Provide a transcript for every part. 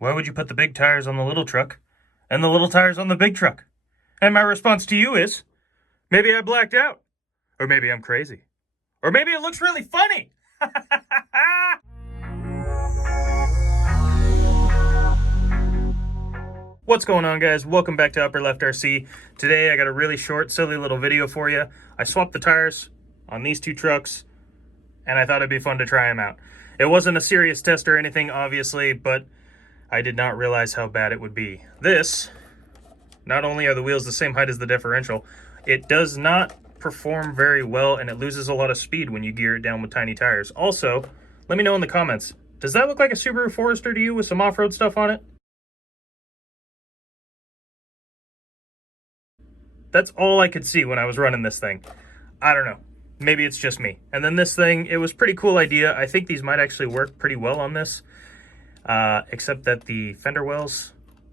Why would you put the big tires on the little truck and the little tires on the big truck? And my response to you is, maybe I blacked out. Or maybe I'm crazy. Or maybe it looks really funny. What's going on, guys? Welcome back to Upper Left RC. Today I got a really short, silly little video for you. I swapped the tires on these two trucks, and I thought it'd be fun to try them out. It wasn't a serious test or anything, obviously, but I did not realize how bad it would be. This, not only are the wheels the same height as the differential, it does not perform very well, and it loses a lot of speed when you gear it down with tiny tires. Also, let me know in the comments, does that look like a Subaru Forester to you with some off-road stuff on it? That's all I could see when I was running this thing. I don't know. Maybe it's just me. And then this thing, it was a pretty cool idea. I think these might actually work pretty well on this, except that the fender wells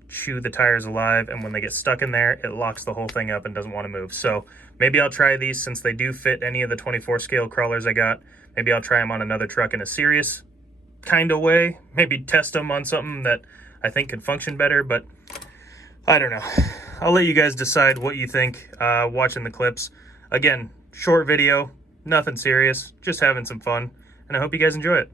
chew the tires alive, and when they get stuck in there, it locks the whole thing up and doesn't want to move. So maybe I'll try these since they do fit any of the 24 scale crawlers I got. Maybe I'll try them on another truck in a serious kind of way. Maybe test them on something that I think could function better, but I don't know. I'll let you guys decide what you think watching the clips. Again, short video, nothing serious, just having some fun, and I hope you guys enjoy it.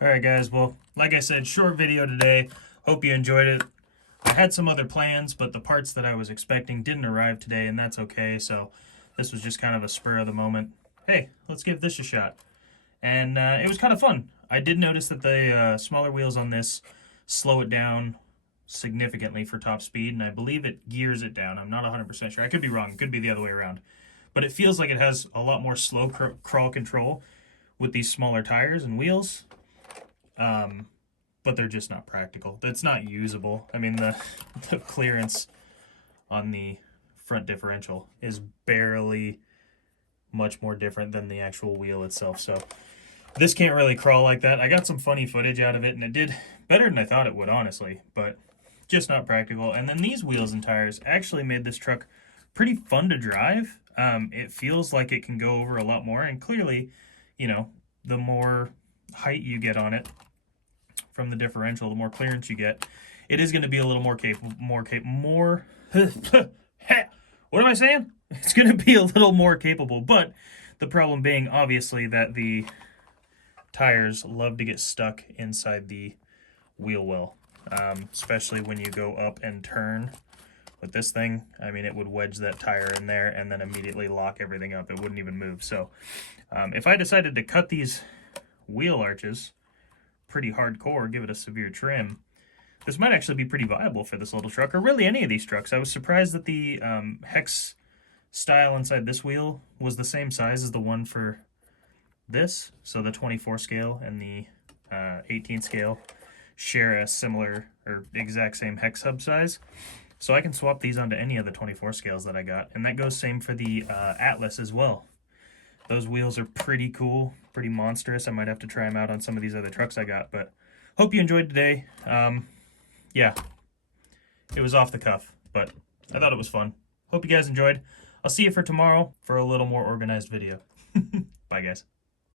All right, guys. Well, like I said, short video today. Hope you enjoyed it. I had some other plans, but the parts that I was expecting didn't arrive today, and that's okay. So this was just kind of a spur of the moment. Hey, let's give this a shot. And it was kind of fun. I did notice that the smaller wheels on this slow it down significantly for top speed, and I believe it gears it down. I'm not 100% sure. I could be wrong. It could be the other way around. But it feels like it has a lot more slow crawl control with these smaller tires and wheels. But they're just not practical. It's not usable. I mean, the clearance on the front differential is barely much more different than the actual wheel itself. So this can't really crawl like that. I got some funny footage out of it, and it did better than I thought it would, honestly, but just not practical. And then these wheels and tires actually made this truck pretty fun to drive. It feels like it can go over a lot more, and clearly, you know, the more height you get on it from the differential, the more clearance you get, it is going to be a little more capable, what am I saying? It's going to be a little more capable, but the problem being, obviously, that the tires love to get stuck inside the wheel well, especially when you go up and turn with this thing. I mean, it would wedge that tire in there and then immediately lock everything up. It wouldn't even move. So if I decided to cut these wheel arches pretty hardcore, give it a severe trim, this might actually be pretty viable for this little truck, or really any of these trucks. I was surprised that the hex style inside this wheel was the same size as the one for this. So the 24 scale and the 18 scale share a similar or exact same hex hub size. So I can swap these onto any of the 24 scales that I got. And that goes same for the Atlas as well. Those wheels are pretty cool, pretty monstrous. I might have to try them out on some of these other trucks I got, but hope you enjoyed today. Yeah, it was off the cuff, but I thought it was fun. Hope you guys enjoyed. I'll see you for tomorrow for a little more organized video. Bye, guys.